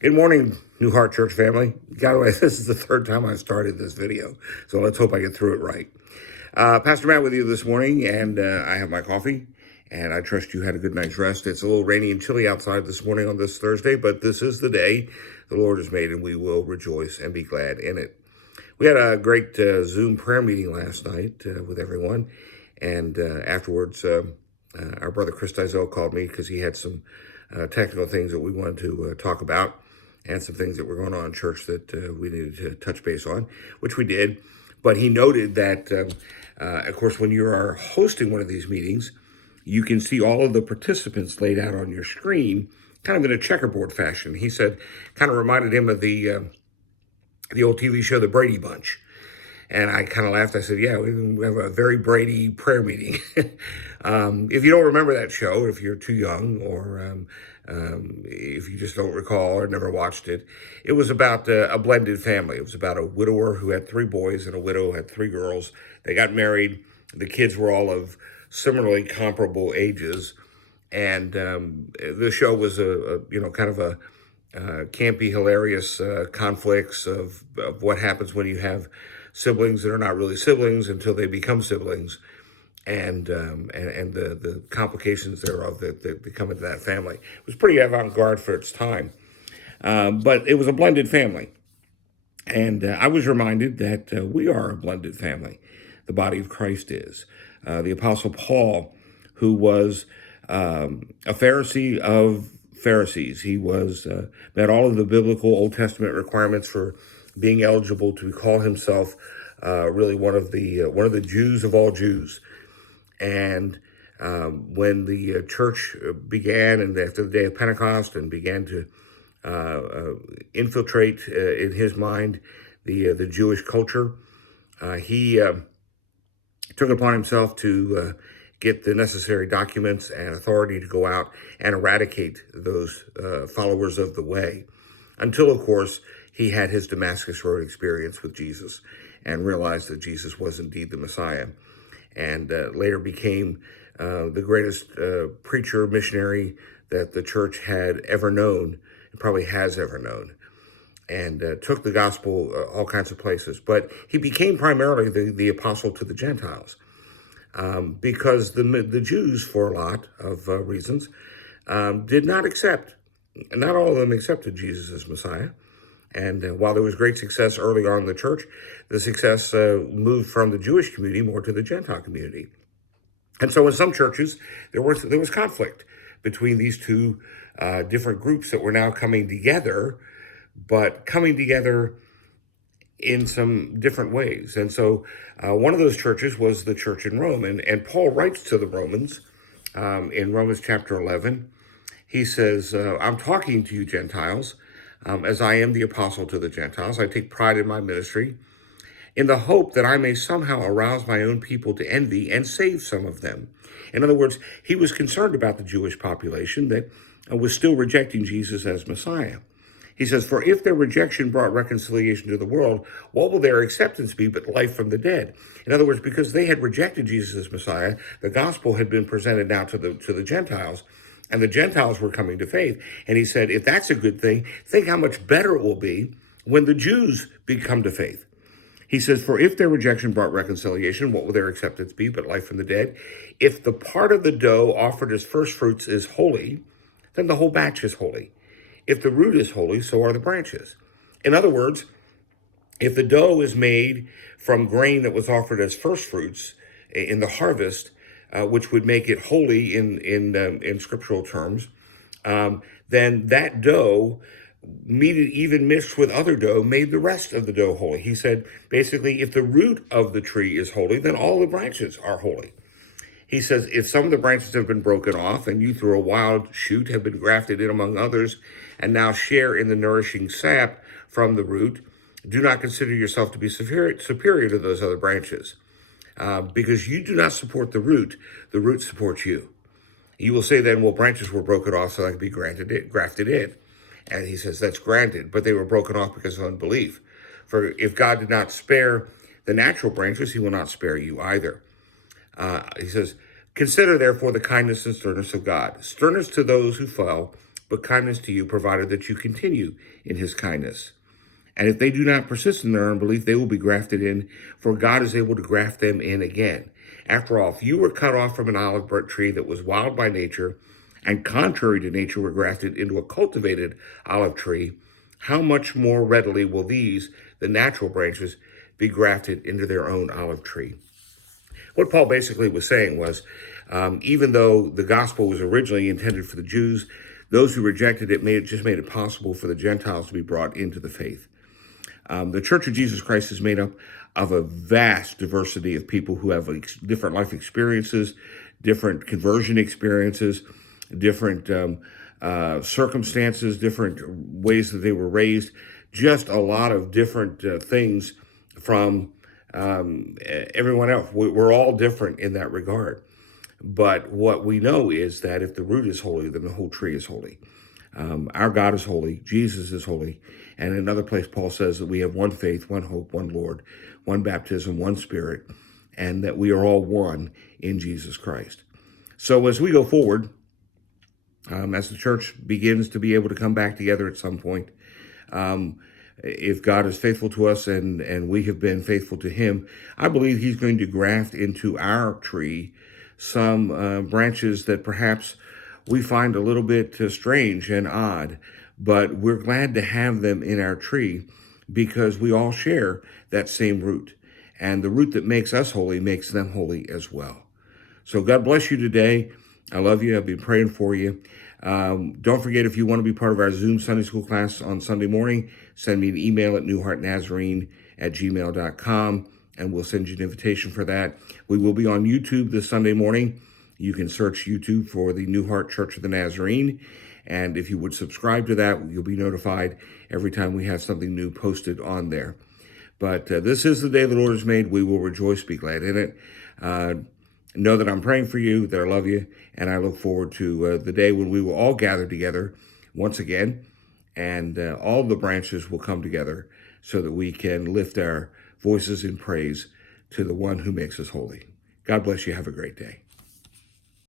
Good morning, New Heart Church family. By the way, this is the third time I started this video, so let's hope I get through it right. Pastor Matt with you this morning, and I have my coffee, and I trust you had a good night's rest. It's a little rainy and chilly outside this morning on this Thursday, but this is the day the Lord has made, and we will rejoice and be glad in it. We had a great Zoom prayer meeting last night with everyone, and afterwards, our brother Chris Dizell called me because he had some technical things that we wanted to talk about, and some things that were going on in church that we needed to touch base on, which we did. But he noted that, of course, when you are hosting one of these meetings, you can see all of the participants laid out on your screen, kind of in a checkerboard fashion. He said, kind of reminded him of the old TV show, The Brady Bunch. And I kind of laughed. I said, yeah, we have a very Brady prayer meeting. If you don't remember that show, if you're too young, or if you just don't recall or never watched it, it was about a blended family. It was about a widower who had 3 boys and a widow who had 3 girls. They got married. The kids were all of similarly comparable ages. And the show was kind of a campy, hilarious conflicts of what happens when you have siblings that are not really siblings until they become siblings, and the complications thereof that come into that family. It was pretty avant-garde for its time, but it was a blended family. And I was reminded that we are a blended family. The body of Christ is. The Apostle Paul, who was a Pharisee of Pharisees, he was met all of the biblical Old Testament requirements for being eligible to call himself really one of the Jews of all Jews. And when the church began, and after the day of Pentecost, and began to infiltrate in his mind the Jewish culture, he took upon himself to get the necessary documents and authority to go out and eradicate those followers of the way, until, of course, he had his Damascus Road experience with Jesus and realized that Jesus was indeed the Messiah, and later became the greatest preacher, missionary that the church had ever known, and probably has ever known, and took the gospel all kinds of places. But he became primarily the apostle to the Gentiles, because the Jews, for a lot of reasons, did not accept, not all of them accepted Jesus as Messiah. And while there was great success early on in the church, the success moved from the Jewish community more to the Gentile community. And so in some churches, there was conflict between these two different groups that were now coming together, but coming together in some different ways. And so one of those churches was the church in Rome. And Paul writes to the Romans in Romans chapter 11. He says, I'm talking to you Gentiles, as I am the apostle to the Gentiles. I take pride in my ministry, in the hope that I may somehow arouse my own people to envy and save some of them. In other words, he was concerned about the Jewish population that was still rejecting Jesus as Messiah. He says, for if their rejection brought reconciliation to the world, what will their acceptance be but life from the dead? In other words, because they had rejected Jesus as Messiah, the gospel had been presented now to the Gentiles, and the Gentiles were coming to faith. And he said, if that's a good thing, think how much better it will be when the Jews come to faith. He says, for if their rejection brought reconciliation, what will their acceptance be but life from the dead? If the part of the dough offered as first fruits is holy, then the whole batch is holy. If the root is holy, so are the branches. In other words, if the dough is made from grain that was offered as first fruits in the harvest, which would make it holy in scriptural terms, then that dough, even mixed with other dough, made the rest of the dough holy. He said, basically, if the root of the tree is holy, then all the branches are holy. He says, if some of the branches have been broken off, and you through a wild shoot have been grafted in among others, and now share in the nourishing sap from the root, do not consider yourself to be superior to those other branches. Because you do not support the root supports you. You will say then, well, branches were broken off so I could be grafted in. And he says, that's granted, but they were broken off because of unbelief. For if God did not spare the natural branches, he will not spare you either. He says, consider therefore the kindness and sternness of God. Sternness to those who fell, but kindness to you, provided that you continue in his kindness. And if they do not persist in their unbelief, they will be grafted in, for God is able to graft them in again. After all, if you were cut off from an olive tree that was wild by nature, and contrary to nature were grafted into a cultivated olive tree, how much more readily will these, the natural branches, be grafted into their own olive tree? What Paul basically was saying was, even though the gospel was originally intended for the Jews, those who rejected it made it possible for the Gentiles to be brought into the faith. The Church of Jesus Christ is made up of a vast diversity of people who have different life experiences, different conversion experiences, different circumstances, different ways that they were raised, just a lot of different things from everyone else. We're all different in that regard. But what we know is that if the root is holy, then the whole tree is holy. Our God is holy. Jesus is holy. And in another place, Paul says that we have one faith, one hope, one Lord, one baptism, one Spirit, and that we are all one in Jesus Christ. So as we go forward, as the church begins to be able to come back together at some point, if God is faithful to us and we have been faithful to him, I believe he's going to graft into our tree some branches that perhaps we find a little bit strange and odd, but we're glad to have them in our tree because we all share that same root. And the root that makes us holy makes them holy as well. So God bless you today. I love you. I'll be praying for you. Don't forget, if you want to be part of our Zoom Sunday school class on Sunday morning, send me an email at newheartnazarene@gmail.com, and we'll send you an invitation for that. We will be on YouTube this Sunday morning. You can search YouTube for the New Heart Church of the Nazarene, and if you would subscribe to that, you'll be notified every time we have something new posted on there. But this is the day the Lord has made. We will rejoice, be glad in it. Know that I'm praying for you, that I love you, and I look forward to the day when we will all gather together once again, and all the branches will come together so that we can lift our voices in praise to the one who makes us holy. God bless you. Have a great day.